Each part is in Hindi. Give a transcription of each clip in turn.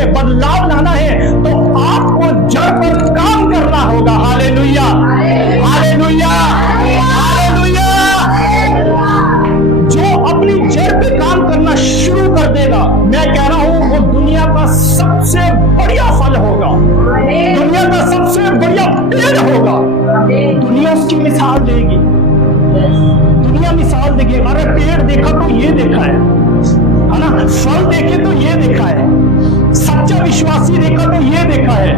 में बदलाव लाना है तो आपको जड़ पर काम करना होगा। Hallelujah, hallelujah, hallelujah. जो अपनी जड़ पे काम करना शुरू कर देगा, मैं कह रहा हूं वो दुनिया का सबसे बढ़िया फल होगा, दुनिया का सबसे बढ़िया पेड़ होगा। दुनिया उसकी मिसाल देगी, दुनिया मिसाल देगी। अरे पेड़ देखा तो ये देखा है ना, फल देखे तो ये देखा है, सच्चा विश्वासी देखा तो ये देखा है,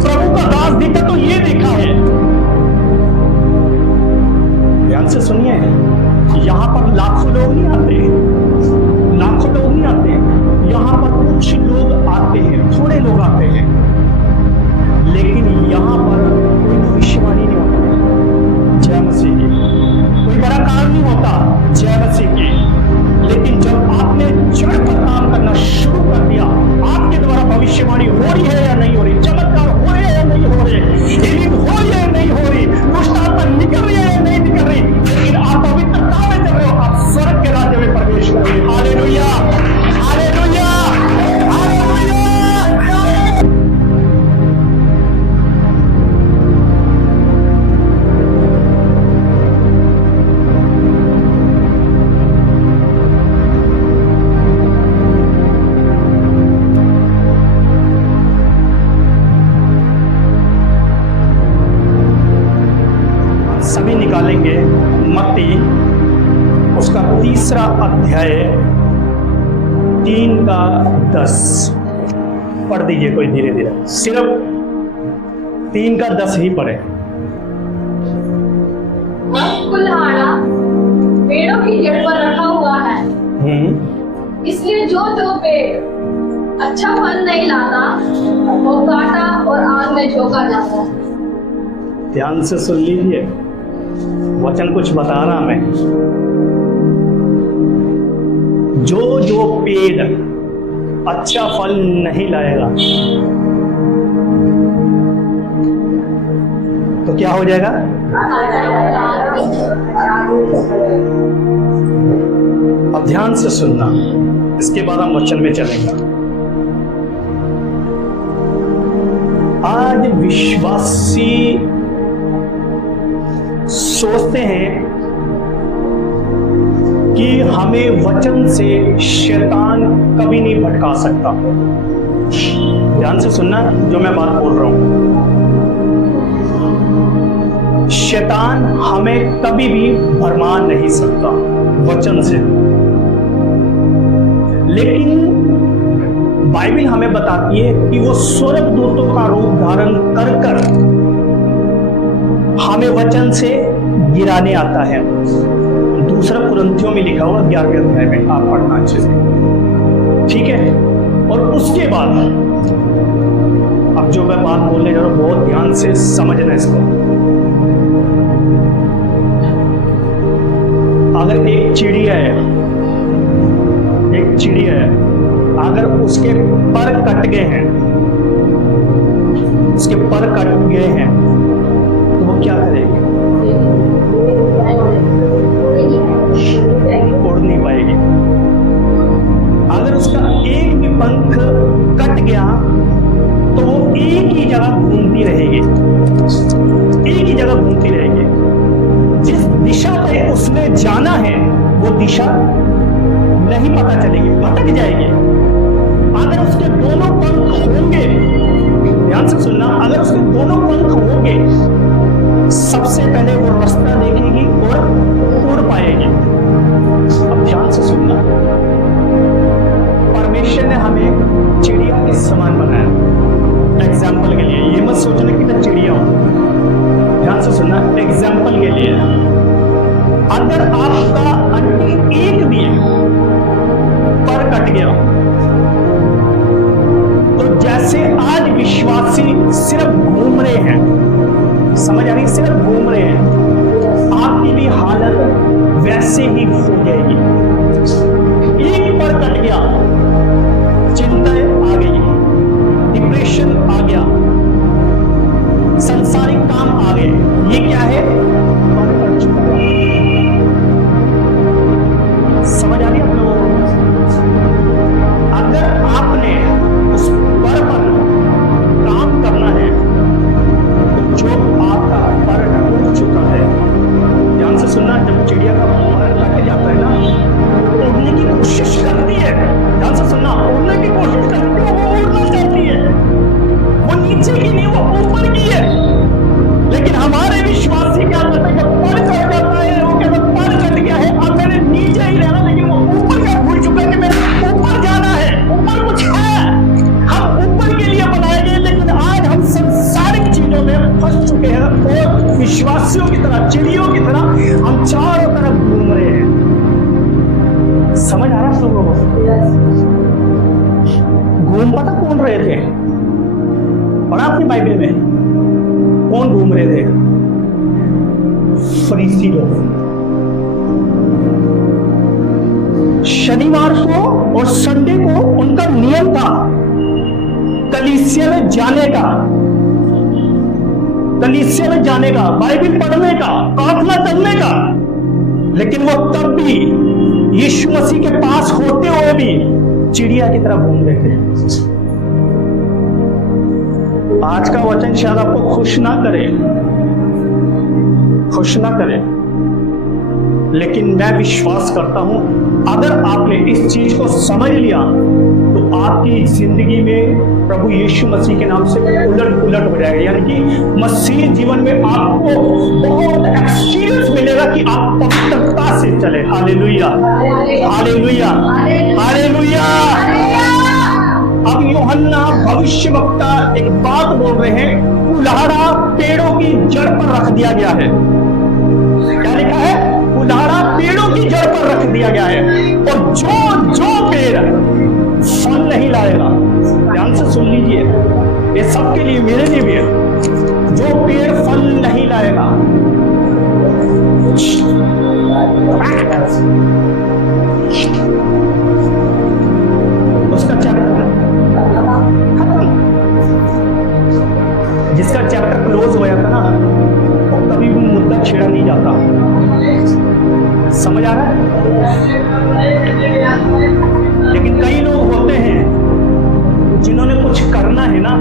प्रभु का दास देखा तो ये देखा है। ध्यान से सुनिए, यहां पर लाखों लोग नहीं आते, लाखों लोग नहीं आते, यहां पर कुछ लोग आते हैं, थोड़े लोग आते हैं, लेकिन यहां पर कोई भविष्यवाणी नहीं होती। जय मसीह की। कोई बड़ा काम नहीं होता, जय मसीह की। लेकिन जब आपने जड़ पर काम करना शुरू कर दिया, आपके द्वारा भविष्यवाणी हो रही है या नहीं हो रही, चमत्कार हो रहे हैं या नहीं हो रहे, हीलिंग हो रही है या नहीं हो रही, कुष्ठता निकल रही है या नहीं निकल रही, लेकिन आप पवित्रता में चल रहे हो, आप स्वर्ग के राज्य में प्रवेश करोगे। Hallelujah, hallelujah, hallelujah. सभी निकालेंगे मत्ती उसका 3 अध्याय 3-10 पढ़ दीजिए कोई धीरे धीरे, सिर्फ 3-10 ही पढ़े। कुल्हाड़ा पेड़ों की जड़ पर रखा हुआ है, इसलिए जो पेड़ अच्छा फल नहीं लाता वो काटा और आग में झोंका जाता है। ध्यान से सुन लीजिए, वचन कुछ बता रहा मैं। जो पेड़ अच्छा फल नहीं लाएगा तो क्या हो जाएगा? अब ध्यान से सुनना, इसके बाद हम वचन में चलेंगे। आज विश्वासी सोचते हैं कि हमें वचन से शैतान कभी नहीं भटका सकता। ध्यान से सुनना जो मैं बात बोल रहा हूं, शैतान हमें कभी भी भरमा नहीं सकता वचन से। लेकिन बाइबल हमें बताती है कि वो स्वर्गदूतों का रूप धारण कर कर हमें वचन से गिराने आता है। 2 कुरिन्थियों में लिखा हुआ 11वें अध्याय में, आप पढ़ना अच्छे से, ठीक है। और उसके बाद अब जो मैं बात बोलने जा रहा हूं बहुत ध्यान से समझना इसको। अगर एक चिड़िया है, एक चिड़िया है, अगर उसके पर कट गए हैं, उसके पर कट गए हैं तो वो क्या करेगी? उड़ नहीं पाएगी। अगर उसका एक भी पंख कट गया तो वो एक ही जगह घूमती रहेगी, एक ही जगह घूमती रहेगी। जिस दिशा पे उसने जाना है वो दिशा नहीं पता चलेगी, भटक जाएगी। अगर उसके दोनों पंख होंगे, ध्यान से सुनना, अगर उसके दोनों पंख होंगे सबसे पहले वो रास्ता देखेगी और उड़ पाएगी। अब ध्यान से सुनना, परमेश्वर ने हमें चिड़िया के समान बनाया। एग्जाम्पल के लिए, ये मत सोचना कि मैं चिड़िया हूं। ध्यान से सुनना, एग्जाम्पल के लिए, अगर आपका हड्डी एक भी पर कट गया तो जैसे आज विश्वासी सिर्फ घूम रहे हैं, समझ आ रही, सिर्फ घूम रहे हैं, आपकी भी हालत वैसे ही हो जाएगी। एक पर कट गया, चिंता आ गई, डिप्रेशन आ गया, संसारिक काम आ गए, ये क्या है? पर कट चुका। समझ आ रही है आप लोगों को? अगर आपने उस अविश्वासियों की तरह, चिड़ियों की तरह हम चारों तरफ घूम रहे हैं। समझ आ रहा है लोगों को? घूम पता कौन रहे थे? पढ़ा आपने बाइबल में कौन घूम रहे थे? फरीसी लोग। शनिवार को और संडे को उनका नियम था कलीसिया में जाने का, कलीसिया में जाने का, बाइबल पढ़ने का, प्रार्थना करने का। लेकिन वो तब भी यीशु मसीह के पास होते हुए भी चिड़िया की तरह घूम रहे थे। आज का वचन शायद आपको खुश ना करे, खुश ना करे, लेकिन मैं विश्वास करता हूं अगर आपने इस चीज को समझ लिया तो आपकी जिंदगी में प्रभु यीशु मसीह के नाम से उलट पुलट हो जाएगा। यानी कि मसीह जीवन में आपको बहुत एक्सपीरियंस मिलेगा कि आप पवित्रता से चले। Hallelujah, hallelujah, hallelujah. अब यूहन्ना भविष्यवक्ता एक बात बोल रहे हैं, कुल्हाड़ा पेड़ों की जड़ पर रख दिया गया है। क्या लिखा है? कुल्हाड़ा पेड़ों की जड़ पर रख दिया गया है, और जो पेड़ फल नहीं लाएगा, ध्यान से सुन लीजिए, ये सबके लिए, मेरे लिए भी है, जो पेड़ फल नहीं लाएगा, उसका चैप्टर खत्म। जिसका चैप्टर क्लोज हो जाता ना, और कभी भी मुद्दा छेड़ा नहीं जाता। समझ आ रहा है? लेकिन कई लोग होते हैं जिन्होंने कुछ करना है ना,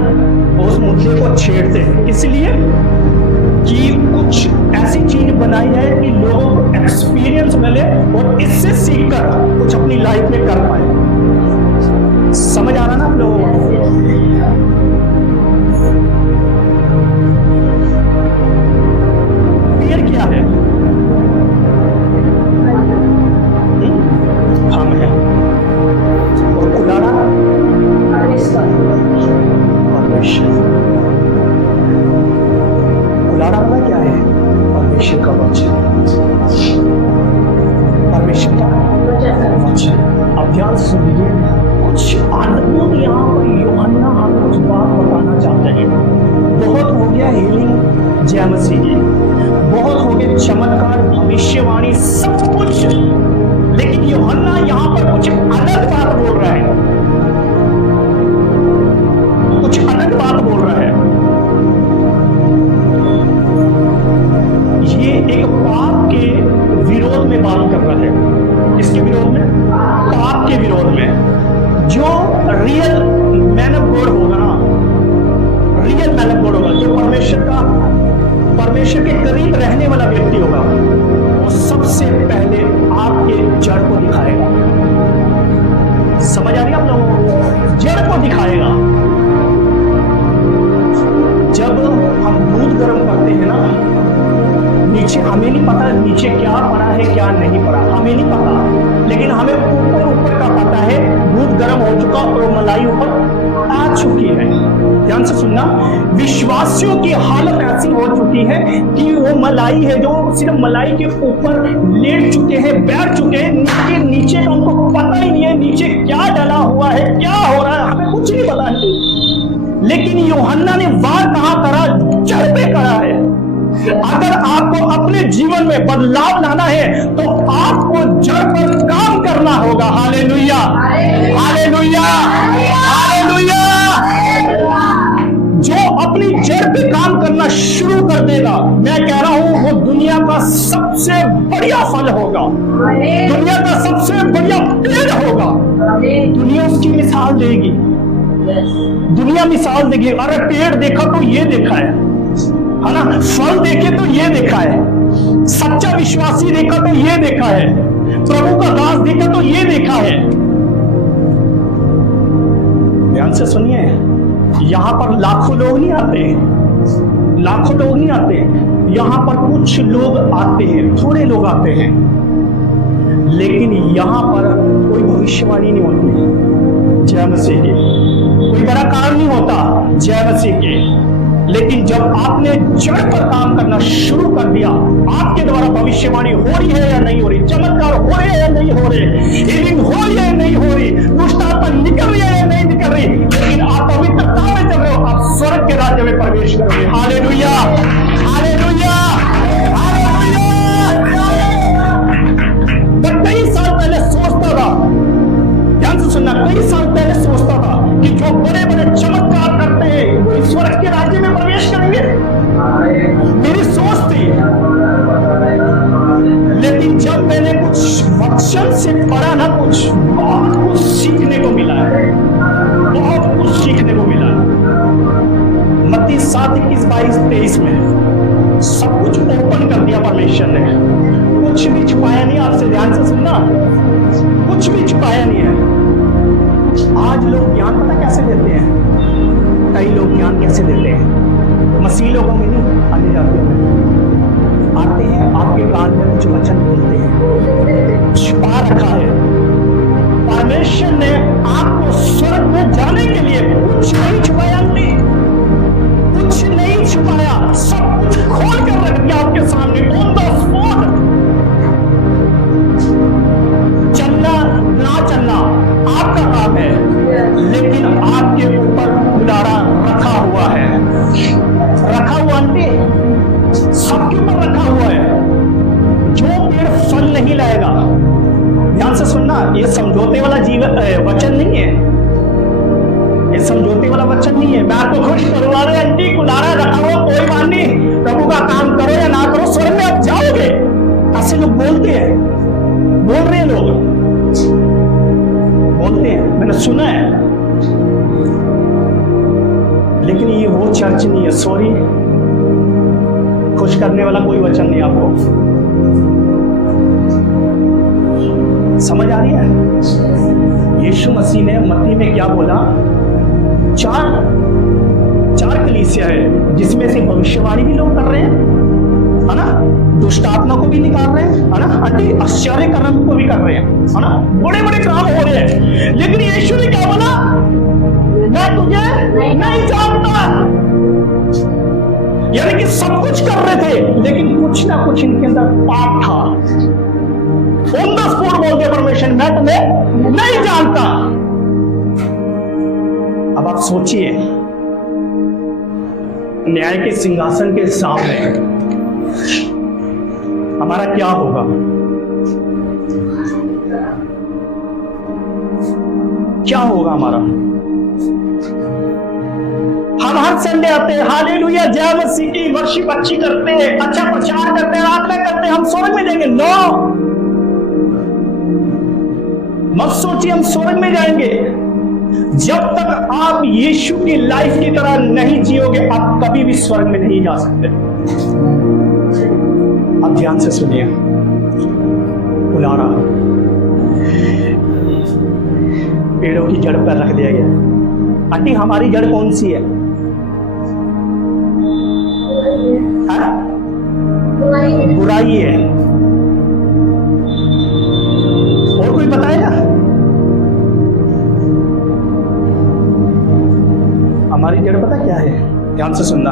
उस मुद्दे को छेड़ते हैं, इसलिए कि कुछ ऐसी चीज बनाई है कि लोगों को एक्सपीरियंस मिले और इससे सीखकर कुछ अपनी लाइफ में कर पाए। समझ आ रहा ना आप लोगों को? पेड़ क्या है? हम है, और कुल्हाड़ा परमेश्वर। कुल्हाड़ा वाला क्या है? परमेश्वर का वचन, परमेश्वर का वचन। अब ध्यान से सुनिए, कुछ अद्भुत यहाँ पर यूहन्ना हमें कुछ बात बताना चाहते हैं। बहुत हो गया हीलिंग जय मसीह की, बहुत हो गए चमत्कार, भविष्यवाणी, सब कुछ, लेकिन यूहन्ना यहाँ पर कुछ अलग बात बोल रहा है, कुछ अलग बात बोल रहा है। ये एक पाप के विरोध में बात कर रहा है। किसके विरोध में? पाप के विरोध में। जो रियल मैन ऑफ गॉड होगा ना, रियल मैन ऑफ गॉड होगा, जो परमेश्वर के करीब रहने वाला व्यक्ति होगा, वो सबसे पहले आपके जड़ को दिखाएगा। समझ आ रही है आप लोगों को? जड़ को दिखाएगा। जब हम दूध गर्म करते हैं ना, नीचे हमें नहीं पता नीचे क्या पड़ा है क्या नहीं पड़ा, हमें नहीं पता, लेकिन हमें ऊपर ऊपर का पता है दूध गर्म हो चुका और मलाई ऊपर आ चुकी है। ध्यान से सुनना, विश्वासियों की हालत ऐसी हो चुकी है कि वो मलाई है जो सिर्फ मलाई के ऊपर लेट चुके हैं, बैठ चुके हैं, नीचे का उनको पता ही नहीं है नीचे क्या डला हुआ है, क्या हो रहा है, हमें कुछ नहीं पता है। लेकिन यूहन्ना ने वार कहां करा? जड़ पे करा है। अगर आपको अपने जीवन में बदलाव लाना है तो आपको जड़ पर काम करना होगा। Hallelujah, hallelujah, hallelujah. जो अपनी जड़ पे काम करना शुरू कर देगा, मैं कह रहा हूं, वो दुनिया का सबसे बढ़िया फल होगा, दुनिया का सबसे बढ़िया पेड़ होगा। दुनिया उसकी मिसाल देगी, दुनिया मिसाल देगी। अरे पेड़ देखा तो ये देखा है ना, फल देखे तो ये देखा है, सच्चा विश्वासी देखा तो ये देखा है, प्रभु का दास देखा तो ये देखा है। ध्यान से सुनिए, यहां पर लाखों लोग नहीं आते, लाखों लोग नहीं आते, यहां पर कुछ लोग आते हैं, थोड़े लोग आते हैं, लेकिन यहां पर कोई भविष्यवाणी नहीं होती जय मसीह की, कोई बड़ा काम नहीं होता जय मसीह के। लेकिन जब आपने जड़ पर काम करना शुरू कर दिया, आपके द्वारा भविष्यवाणी हो रही है या नहीं हो रही, चमत्कार हो रहे हैं या नहीं हो रहे, हीलिंग हो रही है या नहीं हो रही, दुष्ट आत्मा निकल रही है या नहीं निकल रही, लेकिन आप पवित्रता में चल रहे हो, आप स्वर्ग के राज्य में प्रवेश करोगे। Hallelujah, hallelujah, hallelujah. मैं कई साल पहले सोचता था, ध्यान से सुनना, कई साल पहले सोचता था कि जो बड़े बड़े चमत्कार करते हैं वो स्वर्ग के राज्य में प्रवेश करेंगे, मेरी सोच थी। लेकिन जब मैंने कुछ वचन से पढ़ा ना, बहुत कुछ सीखने को मिला है, बहुत कुछ सीखने को मिला है। मत्ती 7:21-22-23 में सब कुछ ओपन कर दिया परमेश्वर ने, कुछ भी छुपाया नहीं। आपसे ध्यान से सुनना, कुछ भी छुपाया नहीं है। आज लोग ज्ञान पता कैसे देते हैं? कई लोग ज्ञान कैसे देते हैं? मसीह लोगों में नहीं, अन्य जातियों में आते हैं, आपके कान में कुछ वचन बोलते हैं, छुपा रखा है। परमेश्वर ने आपको स्वर्ग में जाने के लिए कुछ नहीं छुपाया, नहीं कुछ नहीं छुपाया, सब कुछ खोल कर रख दिया आपके सामने ऑन द स्पॉट। चलना ना चलना आपका काम है, लेकिन आपके ऊपर बुलारा रखा हुआ है, रखा हुआ आंटी, सबके ऊपर रखा हुआ है। जो पेड़ फल नहीं लाएगा, ध्यान से सुनना, ये समझौते वाला वचन नहीं है, ये समझौते वाला वचन नहीं है। मैं आपको खुश करवा रहा हूं आंटी, बुलारा रखा हुआ, कोई बात नहीं, प्रभु का काम करो या ना करो, स्वर्ग में आप जाओगे। ऐसे लोग बोलते हैं, बोल रहे हैं, लोग बोलते हैं, मैंने सुना है, लेकिन ये वो चर्च नहीं है। सॉरी, खुश करने वाला कोई वचन नहीं आपको समझ आ रही है? यीशु मसीह ने मत्ती में क्या बोला? चार कलीसिया है, जिसमें से भविष्यवाणी भी लोग कर रहे हैं, है ना, दुष्ट आत्मा को भी निकाल रहे हैं, है ना, आंटी आश्चर्य कर्म को भी कर रहे हैं, है ना, बड़े बड़े काम हो रहे हैं। लेकिन यीशु ने क्या बोला? मैं तुझे नहीं जानता। यानी कि सब कुछ कर रहे थे, लेकिन कुछ ना कुछ इनके अंदर पाप था। ऑन द स्पॉट बोल दिया परमेश्वर, मैं तुम्हें नहीं जानता। अब आप सोचिए, न्याय के सिंहासन के सामने हमारा क्या होगा? क्या होगा हमारा? हम हर संडे आते हैं, हालेलुया, जय मसीह की वर्शिप अच्छी करते हैं, अच्छा प्रचार करते हैं, आराधना करते हैं, हम स्वर्ग में जाएंगे। नो, मत सोचिए हम स्वर्ग में जाएंगे। जब तक आप यीशु की लाइफ की तरह नहीं जियोगे, आप कभी भी स्वर्ग में नहीं जा सकते। आप ध्यान से सुनिए, बुलारा पेड़ों की जड़ पर रख दिया गया। आंटी, हमारी जड़ कौन सी है? बुराई है। और कोई बताएगा? हमारी जड़ पता क्या है? ध्यान से सुनना,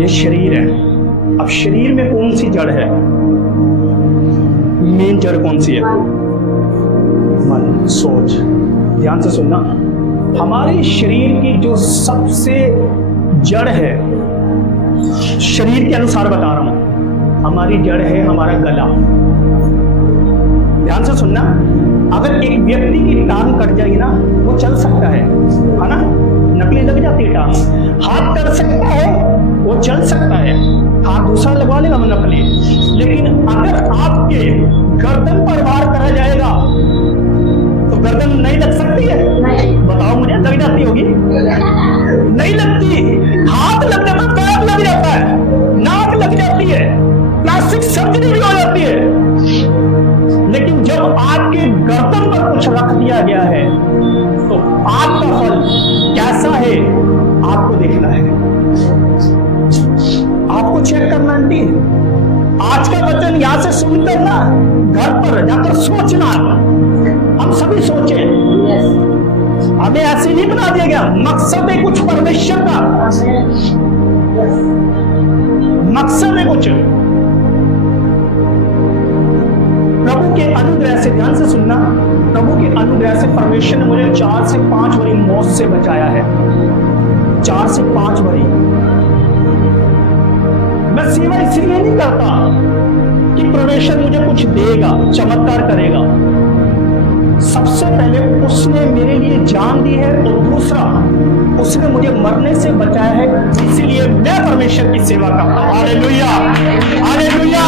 ये शरीर है। अब शरीर में कौन सी जड़ है? मेन जड़ कौन सी है? मन, सोच। ध्यान से सुनना, हमारे शरीर की जो सबसे जड़ है, शरीर के अनुसार बता रहा हूं, हमारी जड़ है हमारा गला। ध्यान से सुनना, अगर एक व्यक्ति की टांग कट जाएगी ना, वो चल सकता है ना, नकली लग जाती है टांग, हाथ कर सकता है, वो चल सकता है, हाथ दूसरा लगवा लेगा वो नकली। लेकिन अगर आपके गर्दन पर वार करा जाएगा तो गर्दन नहीं लग सकती है? नहीं। बताओ मुझे, लग जाती होगी? नहीं लगती। हाथ लग जाता है, पैर लग जाता है, नाक लग जाती है, प्लास्टिक सर्जरी भी हो जाती है। लेकिन जब आपके गर्दन पर कुछ रख दिया गया है तो आपका फल कैसा है आपको देखना है, आपको चेक करना। आंटी, आज का वचन यहां से सुनकर ना घर पर जाकर सोचना, हम सभी सोचे। हमें ऐसे नहीं बना दिया गया, मकसद है कुछ परमेश्वर का। मकसद है कुछ। प्रभु के अनुग्रह से, ध्यान से सुनना, प्रभु के अनुग्रह से परमेश्वर ने मुझे 4 से 5 बारी मौत से बचाया है। 4 से 5 बारी। मैं सेवा इसलिए नहीं करता कि परमेश्वर मुझे कुछ देगा, चमत्कार करेगा। सबसे पहले उसने मेरे लिए जान दी है, और दूसरा उसने मुझे मरने से बचाया है, इसीलिए मैं परमेश्वर की सेवा करता हूं। Hallelujah, hallelujah.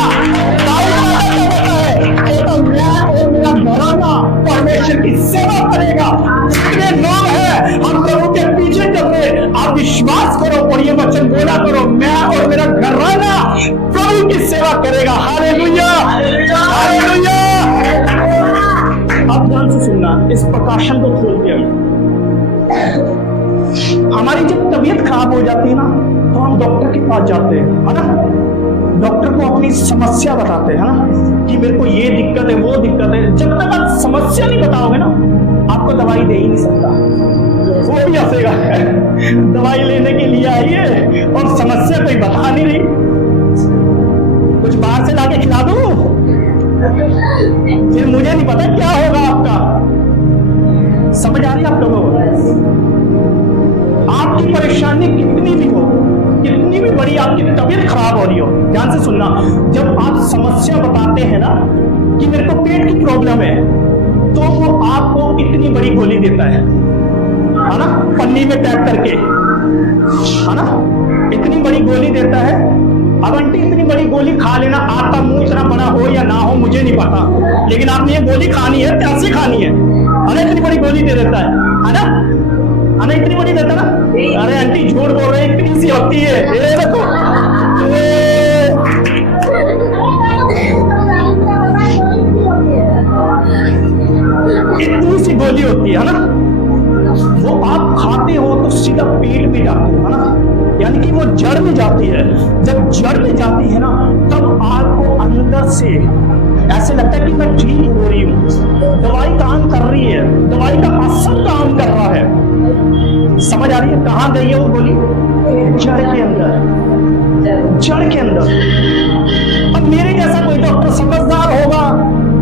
मैं और मेरा घराना परमेश्वर की सेवा करेगा। जितने लोग हैं हम प्रभु के पीछे चल रहे, आप विश्वास करो और ये वचन बोला करो, मैं और मेरा घराना प्रभु की सेवा करेगा। Hallelujah, hallelujah. अब ध्यान से सुनना, इस प्रकाशन को खोलते हैं। हमारी जब तबीयत खराब हो जाती है ना, तो हम डॉक्टर के पास जाते हैं, है ना। डॉक्टर को अपनी समस्या बताते हैं, है ना, कि मेरे को ये दिक्कत है, वो दिक्कत है। जब तक आप समस्या नहीं बताओगे ना, आपको दवाई दे ही नहीं सकता। वो भी हंसेगा, दवाई लेने के लिए आई है और समस्या कोई बता नहीं रही, कुछ बाहर से लाके खिला दो, फिर मुझे नहीं पता क्या होगा आपका। समझ आ रही है आप लोगों को? आपकी परेशानी कितनी भी हो, कितनी भी बड़ी आपकी तबीयत खराब हो रही हो, ध्यान से सुनना, जब आप समस्या बताते हैं ना कि मेरे को पेट की प्रॉब्लम है, तो वो आपको इतनी बड़ी गोली देता है ना, पन्नी में पैक करके, है ना, इतनी बड़ी गोली देता है। अब आंटी इतनी बड़ी गोली खा लेना, आपका मुंह इतना बड़ा हो या ना हो मुझे नहीं पता, लेकिन आपने ये गोली खानी है, कैसे खानी है ना, इतनी बड़ी गोली दे देता है ना, अरे इतनी बड़ी देता ना। अरे आंटी झूठ बोल रहे, इतनी सी होती है, ये देखो, इतनी सी गोली होती है ना, वो आप खाते हो तो सीधा पेट में जाती है ना, यानी कि वो जड़ में जाती है। जब जड़ में जाती है ना, तब आपको अंदर से ऐसे लगता है कि मैं ठीक हो रही हूँ, दवाई काम कर रही है, दवाई का असर काम कर रहा है। समझ आ रही है? कहाँ गई है वो गोली? जड़ के अंदर, जड़ के अंदर। अब मेरे जैसा कोई डॉक्टर समझदार होगा,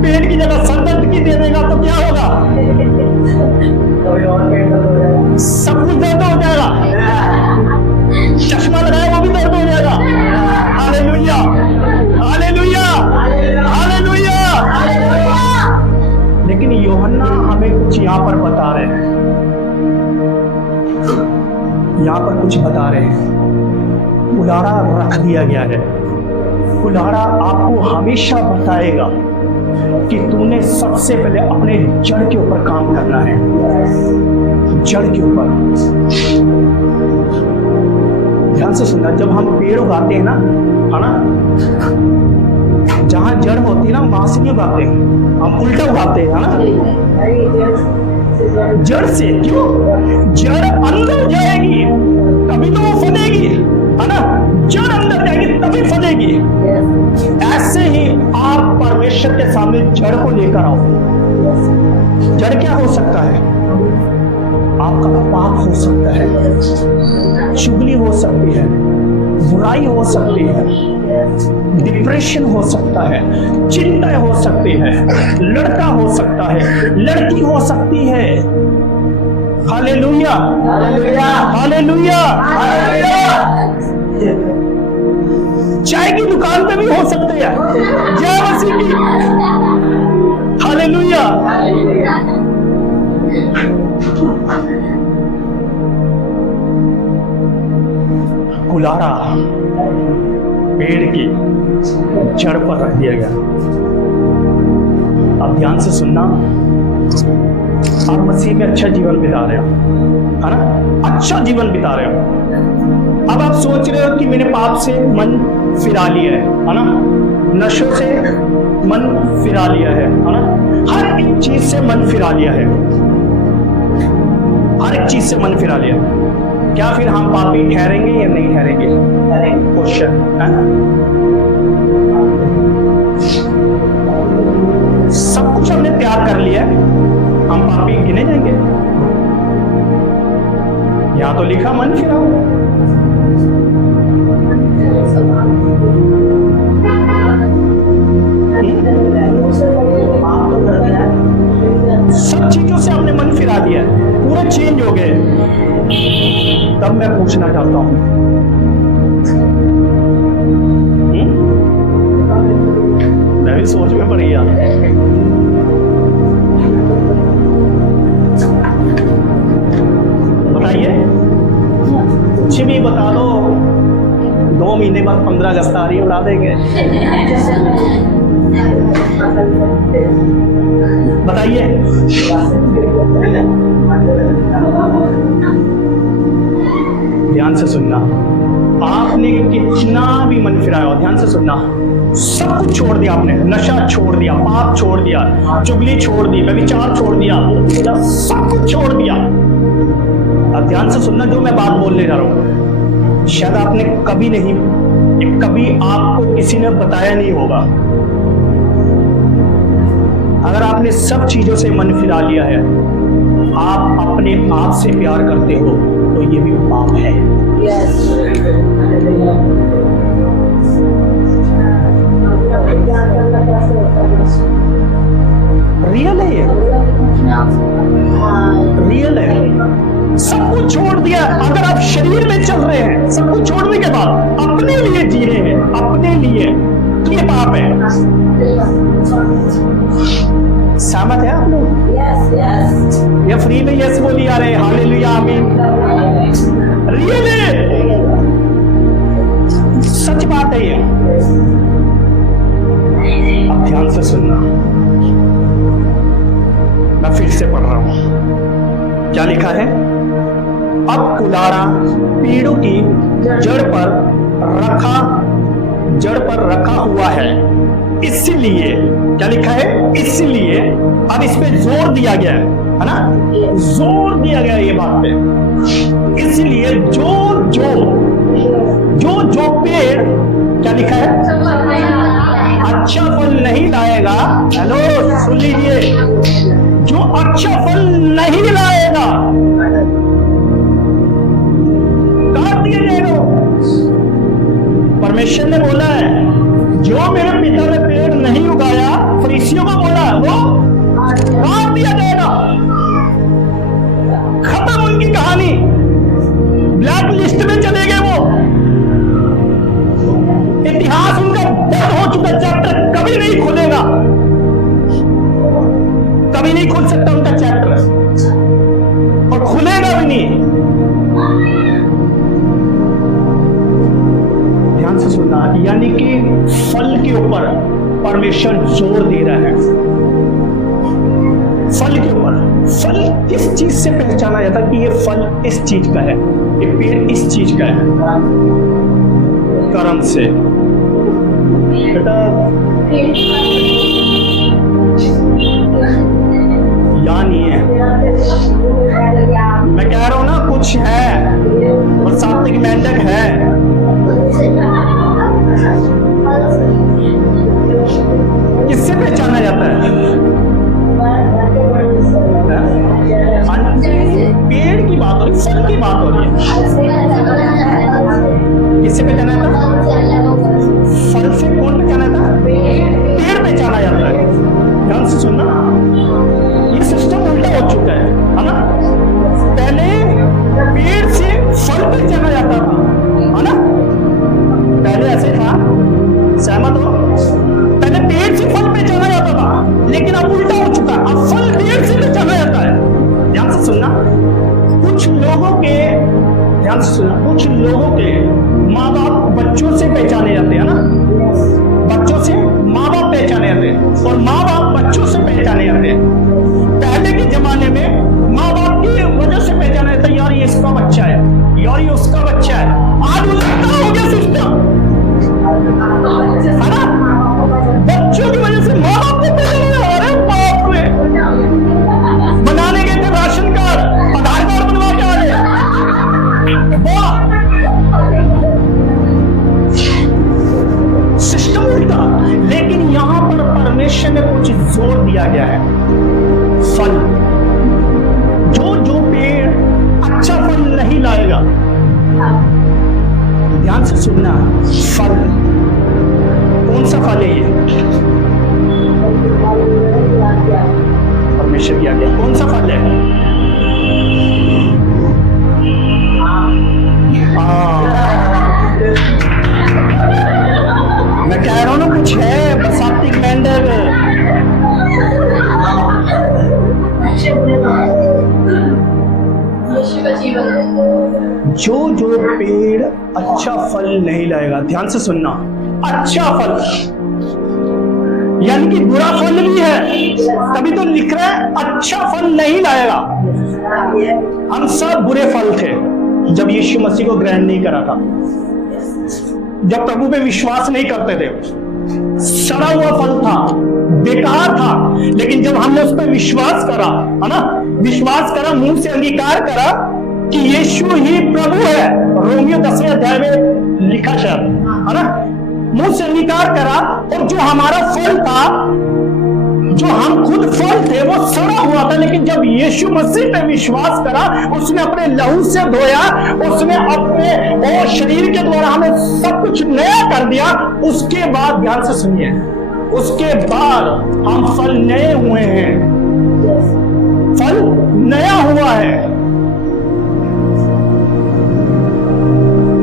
पेट की जगह सर दर्द की दे देगा तो क्या होगा? सब कुछ दर्द हो जाएगा, चश्मा लगाया वो भी दर्द हो जाएगा। Hallelujah, hallelujah, hallelujah. लेकिन यूहन्ना हमें कुछ यहाँ पर बता रहे हैं, यहाँ पर कुछ बता रहे हैं। उलाड़ा रख दिया गया है। उलाड़ा आपको हमेशा बताएगा कि तूने सबसे पहले अपने जड़ के ऊपर काम करना है, जड़ के ऊपर। ध्यान से सुनना, जब हम पेड़ उगाते हैं ना, है ना, जहां जड़ होती है ना, वहां से नहीं उगाते, हम उल्टा उगाते हैं, है ना, जड़ से। क्यों? जड़ अंदर जाएगी तभी तो वो फलेगी, है ना, जड़ अंदर जाएगी तभी फलेगी। ऐसे ही आप परमेश्वर के सामने जड़ को लेकर आओ। जड़ क्या हो सकता है? आपका पाप हो सकता है, चुगली हो सकती है, बुराई हो सकती है, डिप्रेशन हो सकता है, चिंता हो सकती है, लड़का हो सकता है, लड़की हो सकती है। Hallelujah, hallelujah, hallelujah, hallelujah. चाय की दुकान पे भी हो सकते हैं। जय मसीह की। हालेलुया। कुलाड़ा पेड़ की जड़ पर रख दिया गया। अब ध्यान से सुनना, आप मसीह में अच्छा जीवन बिता रहे हो, है ना, अच्छा जीवन बिता रहे हो। अब आप सोच रहे हो कि मैंने पाप से मन फिरा लिया है ना, नशों से मन फिरा लिया है ना, हर एक चीज से मन फिरा लिया है, हर एक चीज से मन फिरा लिया। क्या फिर हम पापी ठहरेंगे या नहीं ठहरेंगे? क्वेश्चन है। सब कुछ हमने त्याग कर लिया, हम पापी गिने जाएंगे? यहाँ तो लिखा मन फिराओ। अब मैं पूछना चाहता हूं, मैं भी सोच में पड़ गया। बताइए, कुछ भी बता दो, 2 महीने बाद 15 अगस्त आ रही है, उड़ा देंगे। बताइए, ध्यान से सुनना। आपने कितना भी मन फिराया हो, ध्यान से सुनना, सब कुछ छोड़ दिया आपने, नशा छोड़ दिया, पाप छोड़ दिया, चुगली छोड़ दी, व्यभिचार छोड़ दिया, सब कुछ छोड़ दिया। अब ध्यान से सुनना, जो मैं बात बोलने जा रहा हूं शायद आपने कभी आपको किसी ने बताया नहीं होगा। अगर आपने सब चीजों से मन फिरा लिया है, आप अपने आप से प्यार करते हो, तो ये भी पाप है। रियल है ये, रियल है। सब कुछ छोड़ दिया। अगर आप शरीर में चल रहे हैं, सब कुछ छोड़ने के बाद अपने लिए जी रहे हैं, अपने लिए, तो ये पाप है। सहमत है आप लोग? या फ्री में यस बोली आ रहे, हालेलुया, आमीन। रियल है, सच बात है ये। अब ध्यान से सुनना, मैं फिर से पढ़ रहा हूं, क्या लिखा है? अब कुलारा पेड़ों की जड़ पर रखा हुआ है, इसलिए, क्या लिखा है? इसलिए, अब इस पे जोर दिया गया है ना, जोर दिया गया है ये बात पे। इसलिए जो पेड़, क्या लिखा है? अच्छा फल नहीं लाएगा, हेलो सुन लीजिए, जो अच्छा फल नहीं लाएगा काट दिया जाएगा। परमेश्वर ने बोला है, जो मेरे पिता ने पेड़ नहीं उगाया, फरीसियों को बोला वो काट दिया जाएगा। खत्म उनकी कहानी, ब्लैक लिस्ट में चले गए वो। इतिहास उनका बंद हो चुका, चैप्टर कभी नहीं खुलेगा, कभी नहीं खुल सकता उनका चैप्टर, और खुलेगा भी नहीं। ध्यान से सुनना, यानी कि फल के ऊपर परमेश्वर जोर दे रहा है। फल के ऊपर, फल किस चीज से पहचाना जाता कि ये फल इस चीज का है, ये पेड़ इस चीज का है? कर्म से। बेटा या नहीं है, मैं कह रहा हूं ना, कुछ है और सात्विक मेंढक है। किससे पहचाना जाता है? पेड़ की बात हो रही, फल की बात हो रही है। किससे पहचाना जाता है? फल से कौन पहचाना जाता है? पेड़ पहचाना जाता है। ध्यान से सुनना, ये सिस्टम उल्टा हो चुका है ना? पहले पेड़ से फल पहचाना जाता था, है ना? पहले ऐसे था, सहमत हो? पहले पेड़ से फल पहचाना जाता था, लेकिन अब उल्टा हो चुका है, अब फल पेड़ से पहचाना जाता है। ध्यान से सुनना, कुछ लोगों के, ध्यान से सुनना, कुछ लोगों के माँ बाप बच्चों से पहचाने जाते हैं ना, बच्चों से माँ बाप पहचाने जाते हैं, और माँ बाप बच्चों से पहचाने जाते हैं। पहले के जमाने में माँ बाप की वजह से पहचाना जाता है, यार ये इसका बच्चा है, यार ये उसका बच्चा है। आज उल्टा हो गया सिस्टम, है ना? बच्चों की वजह से माँ बाप को पहचाना जा रहा है। बाप रे, बनाने गए थे राशन कार्ड, आधार कार्ड बनवा के आ गए। सिस्टम उल्टा। लेकिन यहां पर परमेश्वर ने कुछ जोर दिया गया है, फल। जो पेड़ अच्छा फल नहीं लाएगा, ध्यान से सुनना, फल कौन सा फल है ये? परमेश्वर की आज्ञा, कौन सा फल है? मैं कह रहा हूँ ना, कुछ है बसाती मेंढक। जो जो पेड़ अच्छा फल नहीं लाएगा, ध्यान से सुनना, अच्छा फल यानी कि बुरा फल भी है, तभी तो लिख रहा है अच्छा फल नहीं लाएगा। हम सब बुरे फल थे जब यीशु मसीह को ग्रहण नहीं करा था, जब प्रभु पे विश्वास नहीं करते थे। सड़ा हुआ फल था, बेकार था, लेकिन जब हमने उस पर विश्वास करा, है ना, विश्वास करा, मुंह से अंगीकार करा कि यीशु ही प्रभु है, रोमियो 10वें अध्याय में लिखा शायद, है ना, मुंह से अंगीकार करा, और जो हमारा फल था, जो हम खुद फल थे, वो सड़ा हुआ था, लेकिन जब यीशु मसीह पे विश्वास करा, उसने अपने लहू से धोया, उसने अपने और शरीर के द्वारा हमें सब कुछ नया कर दिया। उसके बाद ध्यान से सुनिए, उसके बाद हम फल नए हुए हैं, फल नया हुआ है,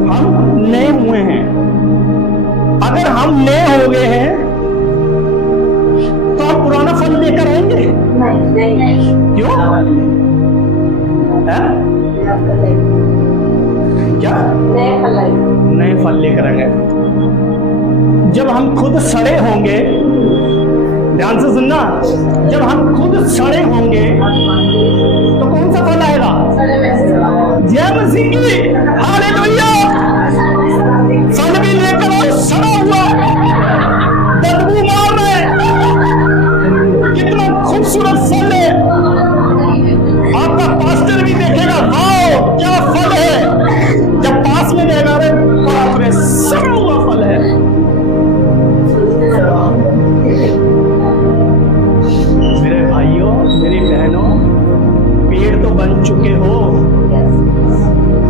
हम नए हुए हैं। अगर हम नए हो गए हैं तो हम पुराना फल लेकर आएंगे? नहीं। क्यों? क्या? नए फल लेकर आएंगे। जब हम खुद सड़े होंगे, ध्यान से सुनना, जब हम खुद सड़े होंगे तो कौन सा फल आएगा? जय मसीह की, हालेलुया। फल भी लेकर आओ सड़ा हुआ, बदबू मार रहे, कितना खूबसूरत फल है। आपका पास्टर भी देखेगा, वाओ क्या फल है, जब पास में जाएगा, अरे बाप रे सड़ा हुआ फल है। मेरे भाइयों, मेरी बहनों, पेड़ तो बन चुके हो,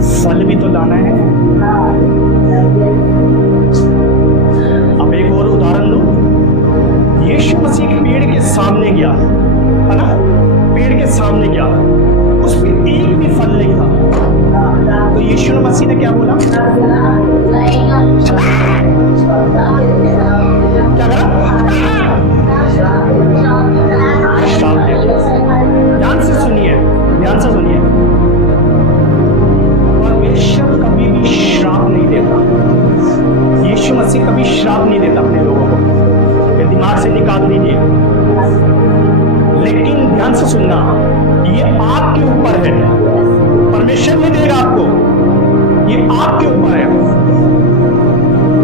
फल भी तो लाना है। अब एक और उदाहरण लो, यीशु मसीह पेड़ के सामने गया, है ना, पेड़ के सामने गया, उस पर एक भी फल नहीं था, तो यीशु मसीह ने क्या बोला? क्या करा? ध्यान से सुनिए, ध्यान से सुनिए, परमेश्वर कभी भी श्राप नहीं देता। यीशु मसीह कभी श्राप नहीं देता अपने लोगों को, ये दिमाग से निकाल दीजिए। लेकिन ध्यान से सुनना, ये आपके ऊपर है, परमेश्वर नहीं देगा आपको, ये आपके ऊपर है।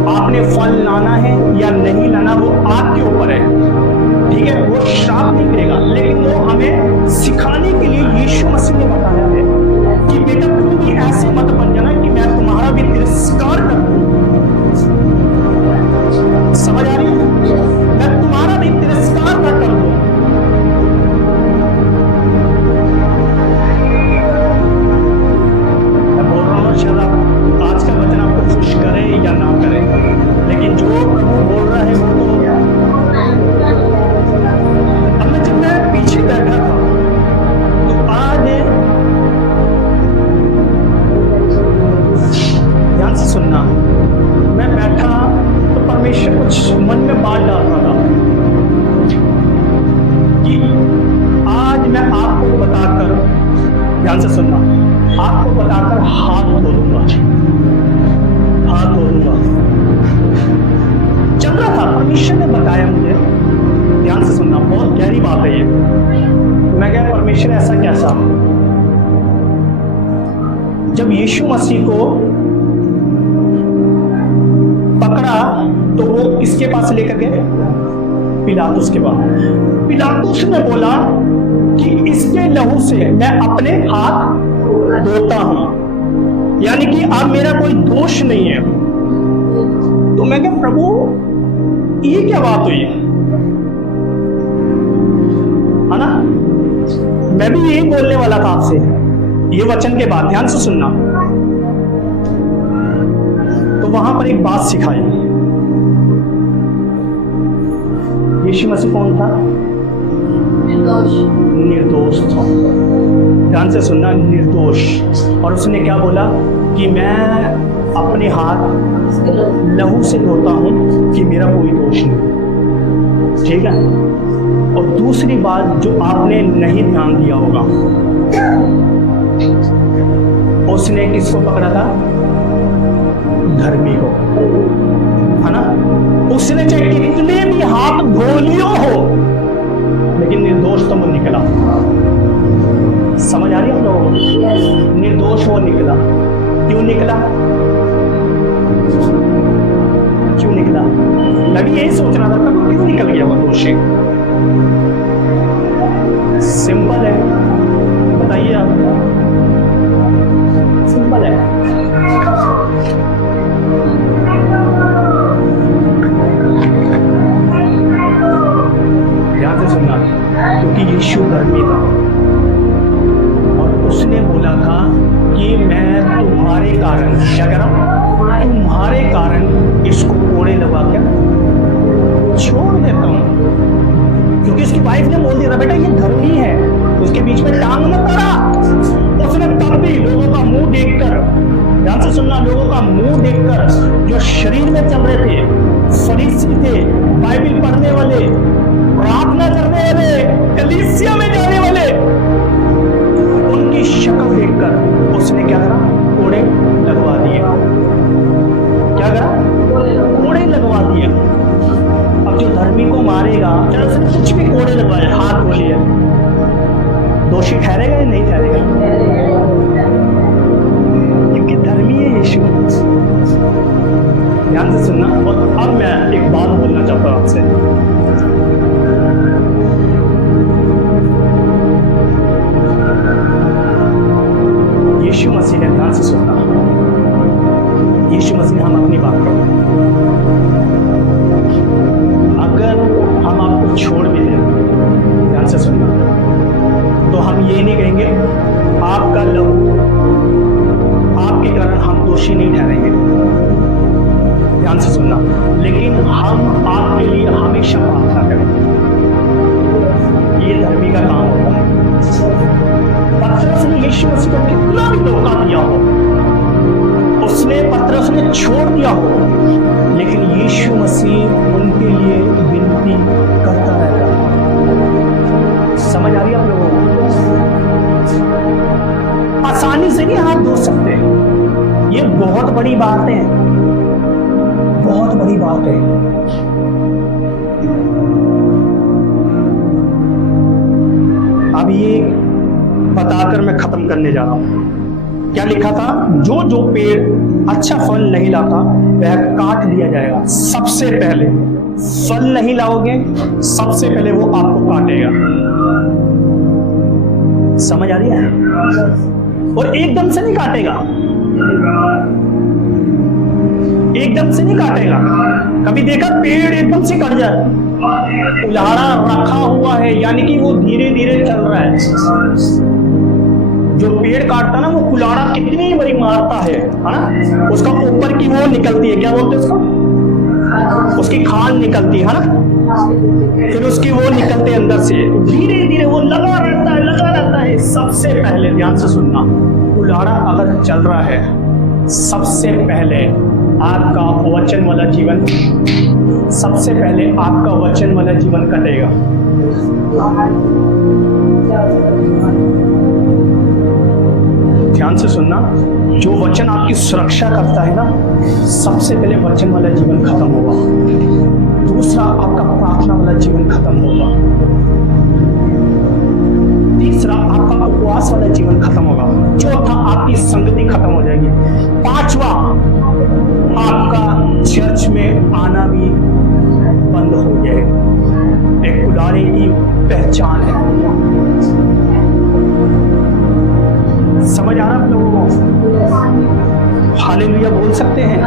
आपने फल लाना है या नहीं लाना, वो आपके ऊपर है, ठीक है। वो श्राप नहीं देगा, लेकिन वो हमें सिखाने के लिए यीशु मसीह ने बताया है कि बेटा तुम भी ऐसे मत बन जाना कि मैं तुम्हारा भी तिरस्कार कर दूं। समझ आ रही है? मैं तुम्हारा भी तिरस्कार न कर दूं। मैं बोल रहा हूँ, शायद आज का वचन आपको खुश करे या ना करे, लेकिन जो प्रभु बोल रहा है वो तो। अब मैं जब मैं पीछे बैठा था तो आज ध्यान से सुनना, मैं बैठा तो परमेश्वर कुछ मन में बात डाल रहा था कि आज मैं आपको बताकर, ध्यान से सुनना, आपको बताकर हाथ धो दूंगा, हाथ धो दूंगा। चल रहा था, परमेश्वर ने बताया मुझे, ध्यान से सुनना, बहुत गहरी बात है ये। तो मैं कह, परमेश्वर ऐसा कैसा? जब यीशु मसीह को पकड़ा तो वो किसके पास लेकर गए? पिलातुस के पास। पिलातुस ने बोला कि इसके लहू से मैं अपने हाथ धोता हूं, यानी कि अब मेरा कोई दोष नहीं है। तो मैं कहा, प्रभु ये क्या बात हुई है ना? मैं भी यही बोलने वाला था आपसे, ये वचन के बाद ध्यान से सुनना। तो वहां पर एक बात सिखाई। यीशु मसीह कौन था? निर्दोष था। ध्यान से सुनना, निर्दोष। और उसने क्या बोला कि मैं अपने हाथ लहू से धोता हूं कि मेरा कोई दोष नहीं, ठीक है। और दूसरी बात जो आपने नहीं ध्यान दिया होगा, उसने किसको पकड़ा था? धर्मी को, है ना। उसने चाहे कितने भी हाथ धो लियो हो, लेकिन निर्दोष तो वो निकला। समझ आ रही है आप लोगों को? निर्दोष वो निकला। क्यों निकला? क्यों निकला? मैं भी यही सोच रहा था कि क्यों निकल गया वो दोषी। सिंपल है, बताइए आप। सिंपल है। ध्यान से सुनना, क्योंकि यीशु धर्मी था और उसने बोला था कि मैं तुम्हारे कारण क्या कर रहा हूं? तुम्हारे कारण इसको कोड़े लगा के छोड़ देता हूं। क्योंकि उसकी वाइफ ने बोल दिया था बेटा ये धर्मी है, उसके बीच में टांग मत अड़ा। उसने तब भी लोगों का मुंह देखकर, ध्यान से सुनना, लोगों का मुंह देखकर, जो शरीर में चल रहे थे, फरीसी थे, बाइबल पढ़ने वाले, प्रार्थना करने वाले, कलीसिया में जाने वाले, उनकी शक्ल देखकर उसने क्या करा? कोड़े लगवा दिए। क्या करा? कोड़े लगवा दिए। अब जो धर्मी को मारेगा, चाहे उसने कुछ भी कोड़े लगवाए, हाथ धो लिए, दोषी ठहरेगा या नहीं ठहरेगा? क्योंकि धर्मी है यीशु। ध्यान से सुनना। और अब मैं एक बात बोलना चाहता हूं आपसे। यीशु मसीह ने, ध्यान से सुनना, यीशु मसीह, हम अपनी बात करें, अगर हम आपको छोड़ भी दें, ध्यान से सुनना, तो हम ये नहीं कहेंगे आपका लहू, आपके कारण हम दोषी नहीं ठहरेंगे। ध्यान से सुनना, लेकिन हम आपके लिए हमेशा प्रार्थना करेंगे। ये धर्मी का काम होता है। पतरस ने यीशु मसीह को कितना भी धोखा दिया हो, उसने पतरस ने छोड़ दिया हो, लेकिन यीशु मसीह उनके लिए विनती करता रहता। समझ आ रही है आप लोगों को? आसानी से नहीं हाथ धो सकते, ये बहुत बड़ी बात है, बहुत बड़ी बात है। अब ये बताकर मैं खत्म करने जा रहा हूं। क्या लिखा था? जो जो पेड़ अच्छा फल नहीं लाता वह काट दिया जाएगा। सबसे पहले फल नहीं लाओगे, सबसे पहले वो आपको काटेगा। समझ आ रही है? और एकदम से नहीं काटेगा, एकदम से नहीं काटेगा। कभी देखा पेड़ एकदम से कट जाए? कुल्हाड़ा रखा हुआ है, यानी कि वो धीरे धीरे चल रहा है। जो पेड़ काटता ना, वो कुल्हाड़ा कितनी बड़ी मारता है ना, उसका ऊपर की वो निकलती है, क्या बोलते हैं उसको? उसकी खाल निकलती है ना, फिर उसकी वो निकलते अंदर से, धीरे धीरे वो लगा रहता है, लगा रहता है। सबसे पहले ध्यान से सुनना, कुल्हाड़ा अगर चल रहा है, सबसे पहले आपका वचन वाला जीवन, सबसे पहले आपका वचन वाला जीवन कटेगा। ध्यान से सुनना, जो वचन आपकी सुरक्षा करता है ना, सबसे पहले वचन वाला जीवन खत्म होगा। दूसरा, आपका प्रार्थना वाला जीवन खत्म होगा। तीसरा, आपका उपवास वाला जीवन खत्म होगा। चौथा, आपकी संगति खत्म हो जाएगी। पांचवा, आपका चर्च में आना भी बंद हो जाएगा। एक कुल्हाड़े की पहचान है। समझ आ रहा आप लोगों को? हालेलुया बोल सकते हैं?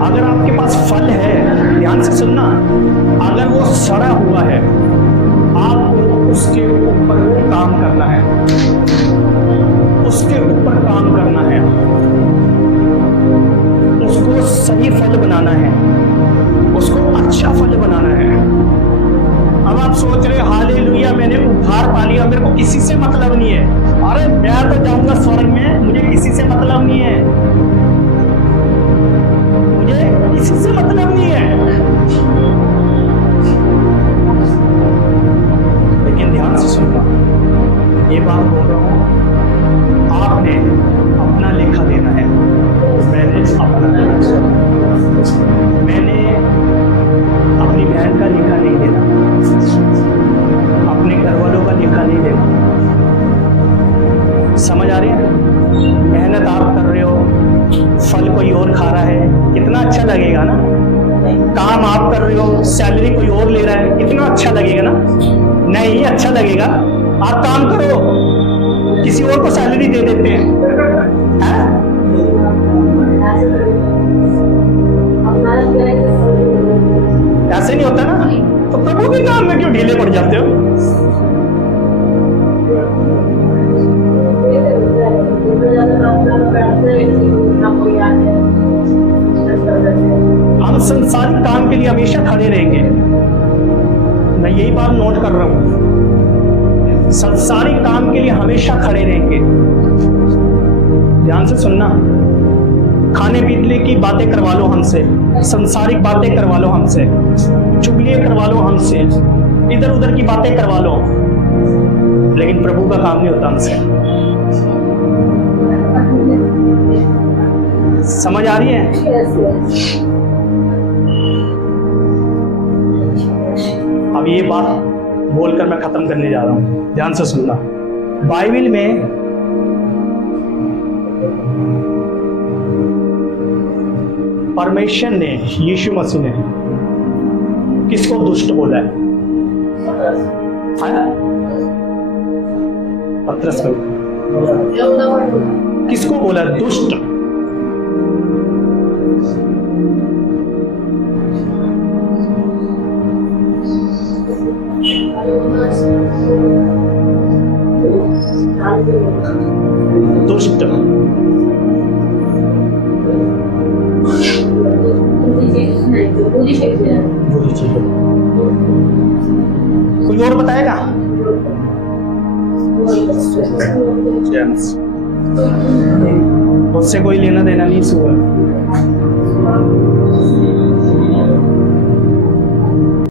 अगर आपके पास फल है, ध्यान से सुनना, अगर वो सड़ा हुआ है, आपको उसके ऊपर काम करना है, उसके ऊपर काम करना है, उसको सही फल बनाना है, उसको अच्छा फल बनाना है। अब आप सोच रहे हालेलुया मैंने उद्धार किसी से मतलब नहीं है। अरे मैं तो जाऊंगा स्वर्ग में, मुझे किसी से मतलब नहीं है, मुझे किसी से मतलब नहीं है। लेकिन ध्यान से सुनना, ये बात बोल रहा हूं, आपने अपना लेखा देना है, मैंने अपना लेखा देना। मैंने अपनी बहन का लेखा नहीं देना, अपने घर वालों का लेखा नहीं देना। समझ आ रही है? मेहनत आप कर रहे हो, फल कोई और खा रहा है, कितना अच्छा लगेगा ना। काम आप कर रहे हो, सैलरी कोई और ले रहा है, कितना अच्छा लगेगा ना। नहीं अच्छा लगेगा। आप काम करो, किसी और को सैलरी दे देते हैं, ऐसे नहीं होता ना। तो प्रभु के काम में क्यों ढीले पड़ जाते हो? हम संसारिक काम के लिए हमेशा खड़े रहेंगे। मैं यही बात नोट कर रहा हूं, संसारिक काम के लिए हमेशा खड़े रहेंगे। ध्यान से सुनना, खाने पीने की बातें करवा लो हमसे, संसारिक बातें करवा लो हमसे, चुगलियां करवा लो हमसे, इधर उधर की बातें करवा लो, लेकिन प्रभु का काम नहीं होता हमसे। समझ आ रही है? अब ये बात बोलकर मैं खत्म करने जा रहा हूं, ध्यान से सुनना। बाइबल में परमेश्वर ने, यीशु मसीह ने किसको दुष्ट बोला है? पतरस को। किसको बोला दुष्ट? दुष्ट। बुरी चीज। कोई और बताएगा? उससे कोई लेना देना नहीं सुआ।